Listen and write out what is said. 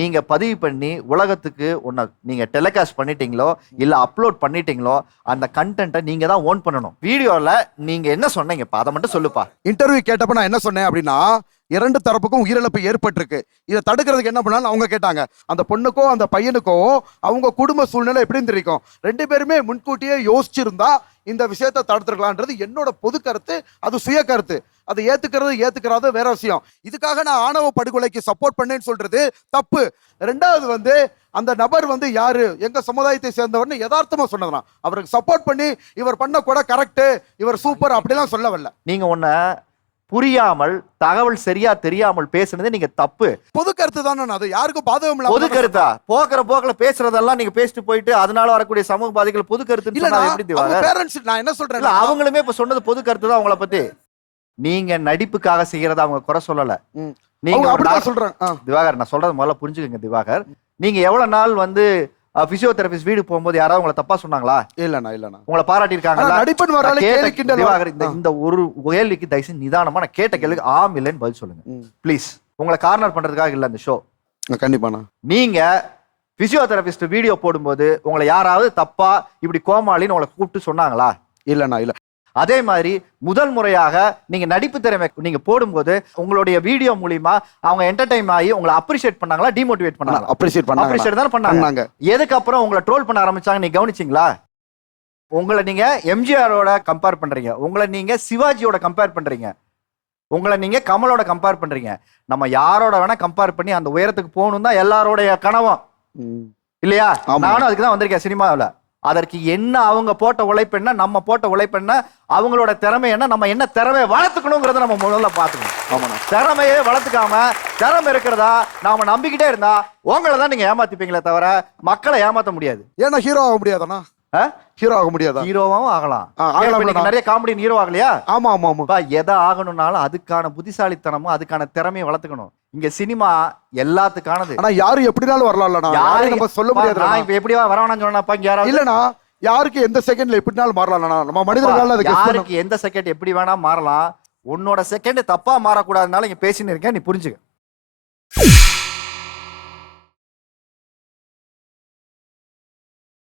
நீங்க பதிவு பண்ணி உலகத்துக்கு ஒன்ன நீங்க டெலிகாஸ்ட் பண்ணிட்டீங்களோ இல்ல அப்லோட் பண்ணிட்டீங்களோ அந்த கண்டென்ட்டை நீங்க தான் ஓன் பண்ணணும். வீடியோல நீங்க என்ன சொன்னீங்க அதை மட்டும் சொல்லுப்பா. இன்டர்வியூ கேட்டப்ப நான் என்ன சொன்னேன் அப்படின்னா, 2 தரப்புக்கும் உயிரிழப்பு ஏற்பட்டிருக்கு. இதை தடுக்கிறதுக்கு என்ன பண்ணாலும் அவங்க கேட்டாங்க. அந்த பொண்ணுக்கோ அந்த பையனுக்கோ அவங்க குடும்ப சூழ்நிலை எப்படின்னு தெரியும். 2 பேருமே முன்கூட்டியே யோசிச்சிருந்தா இந்த விஷயத்தை தடுத்துருக்கலான்றது என்னோட பொது கருத்து. அது சுய கருத்து. அதை ஏத்துக்கிறது வேற விஷயம். இதுக்காக நான் ஆணவ படுகொலைக்கு சப்போர்ட் பண்ணேன்னு சொல்றது தப்பு. 2வது அந்த நபர் யாரு, எங்க சமுதாயத்தை சேர்ந்தவர்னு யதார்த்தமா சொன்னதுனா அவருக்கு சப்போர்ட் பண்ணி இவர் பண்ண கூட கரெக்ட், இவர் சூப்பர் அப்படிலாம் சொல்ல வரல. நீங்க ஒன்ன புரியாமல் தகவல் சரியா தெரியாமல் பேசுனது நீங்க தப்பு. பொது கருத்து தானே, அது யாருக்கும் பாதகம் இல்ல. பொது கருத்தா போக்குல பேசுறதெல்லாம் நீங்க பேசிட்டு போயிட்டு அதனால வரக்கூடிய சமூக பாதிகள் பொது கருத்து சொன்னா எப்படி திவாகர்? பேரண்ட்ஸ் நான் என்ன சொல்றேன், அவங்களுமே இப்ப சொன்னது பொது கருத்து தான். அவங்கள பத்தி நீங்க நடிப்புக்காக செய்யறத அவங்க குறை சொல்லல. நீங்க அப்படிதான் சொல்றேன் திவாகர். நான் சொல்றது முதல்ல புரிஞ்சுக்கங்க திவாகர். நீங்க எவ்வளவு நாள் பிசியோதெரபிஸ்ட் வீடு போகும்போது யாராவது உங்களை தப்பா சொன்னாங்களா? இல்லண்ணா உங்களை பாராட்டி இருக்காங்க திவாகர். இந்த ஒரு கேள்விக்கு தயவுசெய்து நிதானமா நான் கேட்ட கேள்விக்கு ஆம் இல்லைன்னு பதில் சொல்லுங்க பிளீஸ். உங்களை கார்னர் பண்றதுக்காக இல்ல அந்த ஷோ. கண்டிப்பா நீங்க பிசியோதெரபிஸ்ட் வீடியோ போடும்போது உங்களை யாராவது தப்பா இப்படி கோமாளின்னு உங்களை கூப்பிட்டு சொன்னாங்களா? இல்ல. அதே மாதிரி முதல் முறையாக நீங்க நடிப்பு திறமை நீங்க போடும்போது உங்களுடைய வீடியோ மூலியமா அவங்க என்டர்டைன் ஆகி உங்களை அப்ரிஷியேட் பண்ணாங்களா, டிமோட்டிவேட் பண்ணாங்களா? அப்ரிஷியேட் தான பண்ணாங்க. எதுக்கு அப்புறம் உங்களை ட்ரோல் பண்ண ஆரம்பிச்சாங்க நீங்க கவனிச்சீங்களா? உங்களை நீங்க எம்ஜிஆரோட கம்பேர் பண்றீங்க, உங்களை நீங்க சிவாஜியோட கம்பேர் பண்றீங்க, உங்களை நீங்க கமலோட கம்பேர் பண்றீங்க. நம்ம யாரோட வேணா கம்பேர் பண்ணி அந்த உயரத்துக்கு போகணும் தான் எல்லாரோடைய கனவும் இல்லையா? நானும் அதுக்கு தான் வந்திருக்கேன் சினிமாவில். அதற்கு என்ன அவங்க போட்ட உழைப்பென்ன, நம்ம போட்ட உழைப்பென்ன, அவங்களோட திறமை என்ன, நம்ம என்ன திறமையை வளர்த்துக்கணுங்கிறத நம்ம முதல்ல பார்த்துக்கணும். திறமையே வளர்த்துக்காம திறமை இருக்கிறதா நாம நம்பிக்கிட்டே இருந்தா உங்களை தான் நீங்க ஏமாத்திப்பீங்களே தவிர மக்களை ஏமாத்த முடியாது. ஏன்னா ஹீரோ ஆக முடியாதானா? ஹீரோ ஆக முடியாதா? ஹீரோவாவும் ஆகலாம். நிறைய காமெடி ஹீரோ ஆகலையா? ஆமா. எதை ஆகணும்னாலும் அதுக்கான புத்திசாலித்தனமும் அதுக்கான திறமையை வளர்த்துக்கணும். இங்க சினிமா எல்லாத்துக்கானது. ஆனா யாரும் எப்படினாலும் வரலாம். யாரும் நம்ம சொல்ல முடியாது. நான் இப்ப எப்படியா வரவேணாம்னு சொன்னாப்பா இங்க யாராவது இல்லனா யாருக்கு எந்த செகண்ட்ல எப்படினாலும் மாறலாம். நம்ம மனிதர்களால அதுக்கு யாருக்கு எந்த செகண்ட் எப்படி வேணா மாறலாம். உன்னோட செகண்ட் தப்பா மாறக்கூடாதுனால இங்க பேசின்னு இருக்கேன், நீ புரிஞ்சுக்க.